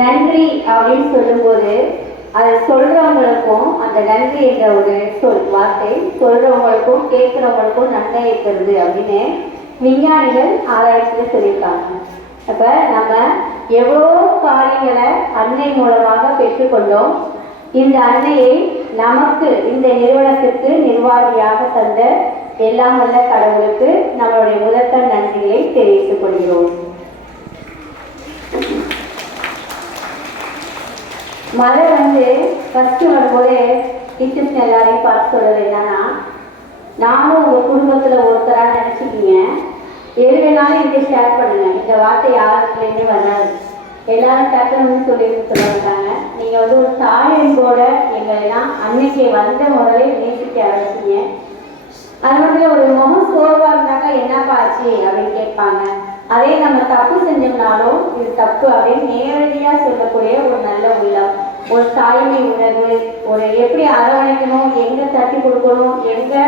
நன்றி அப்படின்னு சொல்லும்போது அதை சொல்றவங்களுக்கும் அந்த நன்றி என்ற ஒரு வார்த்தை சொல்றவங்களுக்கும் கேட்கிறவங்களுக்கும் நன்மையை தருது அப்படின்னு விஞ்ஞானிகள் ஆராய்ச்சியில் சொல்லியிருக்காங்க. அப்ப நம்ம எவ்வளோ காரியங்களை அன்னை மூலமாக பெற்றுக்கொண்டோம். இந்த அன்னையை நமக்கு இந்த நிறுவனத்திற்கு நிர்வாகியாக தந்த எல்லாம் வல்ல கடவுளுக்கு நம்மளுடைய முதற்கண் நன்றியை தெரிவித்துக் கொள்கிறோம். மழை ஃபர்ஸ்ட் வரும்போது டீச்சர்ஸ் எல்லாரையும் பார்த்து சொல்றது என்னன்னா, நானும் உங்கள் குடும்பத்தில் ஒருத்தராக நினச்சிக்கிங்க, எது வேணாலும் இதை ஷேர் பண்ணுங்க. இந்த வார்த்தை யாருக்குலேருந்தே வராது. எல்லாரும் டக்குன்னு சொல்ல மாட்டாங்க. நீங்கள் ஒரு தாயன்போட எங்களெல்லாம் அன்னைக்கு வந்த முறையை நேசிக்க ஆரம்பிச்சிங்க. அது ஒரு முகம் சோர்வாக இருந்தாக்கா என்னப்பா ஆச்சு அப்படின்னு கேட்பாங்க. அதே நம்ம தப்பு செஞ்சோம்னாலும் இது தப்பு அப்படின்னு நேரடியாக சொல்லக்கூடிய ஒரு நல்ல உள்ளம், ஒரு தாய்மை உணர்வு, ஒரு எப்படி அரவணைக்கணும், எங்கே தட்டி கொடுக்கணும், எங்கே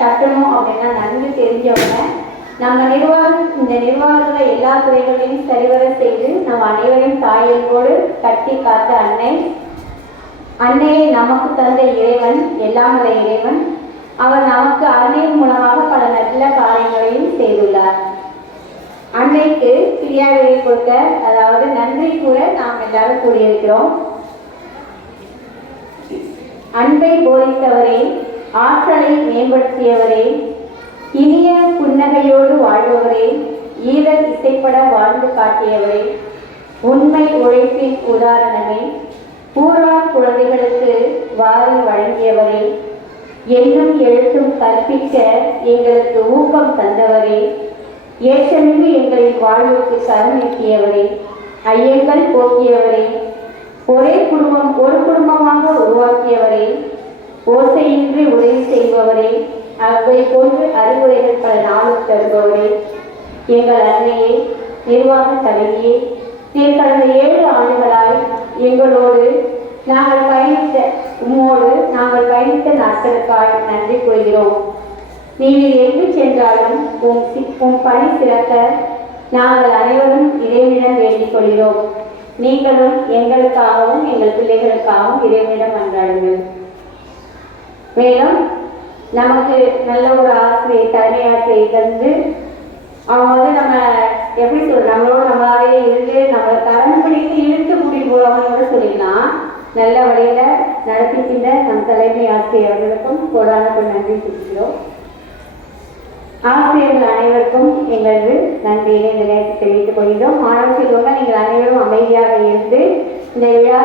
தட்டணும் அப்படின்னா நன்கு தெரிஞ்சவங்க நம்ம இந்த நிர்வாகத்தில் எல்லா துறைகளையும் சரிவர செய்து நம்ம அனைவரையும் தாயன்போடு கட்டி காத்த அன்னையை நமக்கு தந்த இறைவன், எல்லாம் வல்ல இறைவன், அவர் நமக்கு அன்னையின் மூலமாக பல நல்ல காரியங்களையும் செய்துள்ளார். அன்னைக்கு பிரியாவிடை கொடுக்க, அதாவது நன்றி கூற நாம் எல்லாரும் கூடியிருக்கிறோம். அன்பை போதித்தவரே, ஆற்றலை மேம்படுத்தியவரே, இனிய புன்னகையோடு வாழ்பவரே, ஈரல் இசைப்பட வாழ்ந்து காட்டியவரே, உண்மை உழைப்பின் உதாரணமே, பூர்வார் குழந்தைகளுக்கு வாரி வழங்கியவரே, எண்ணும் எழுத்தும் கற்பிக்க எங்களுக்கு ஊக்கம் தந்தவரே, ஏற்றமிகு எங்களின் வாழ்வுக்கு கரம் நீட்டியவரே, ஐயங்கள் போக்கியவரே, ஒரு குடும்பமாக உருவாக்கியவரே, ஓசையின்றி உதவி செய்பவரே, அவை போன்று அறிவுரைகள் பல நாளும் தருபவரே, எங்கள் அன்னையை, நிர்வாக தலைவியை, நீர் கடந்த 7 ஆண்டுகளாய் எங்களோடு நாங்கள் பயணித்த நாட்களுக்காய் நன்றி கூறுகிறோம். நீங்கள் எங்கு சென்றாலும் உம் பணி சிறக்க நாங்கள் அனைவரும் இறைவனிடம் வேண்டிக் கொள்கிறோம். நீங்களும் எங்களுக்காகவும் எங்கள் பிள்ளைகளுக்காகவும் இறைவனிடம் மன்றாடுங்கள். மேலும் நமக்கு நல்ல ஒரு ஆசிரியை, தலைமை ஆசிரியை தந்து அவங்க நம்ம எப்படி நம்மளோட நம்மளாவே இருந்து நம்மளை கரம் பிடித்து இழுத்து கூட்டிட்டு போறவங்க சொல்லிக்கலாம். நல்ல வழியில நடத்திக்கின்ற நம் தலைமை ஆசிரியர் அவர்களுக்கும் கோடான நன்றி சொல்கிறோம். ஆசிரியர்கள் அனைவருக்கும் எங்களது நன்றியினை நிலையத்தை தெரிவித்துக் கொள்கிறோம். மாணவ செல்வங்கள், நீங்கள் அனைவரும் அமைதியாக இருந்து இந்த விழா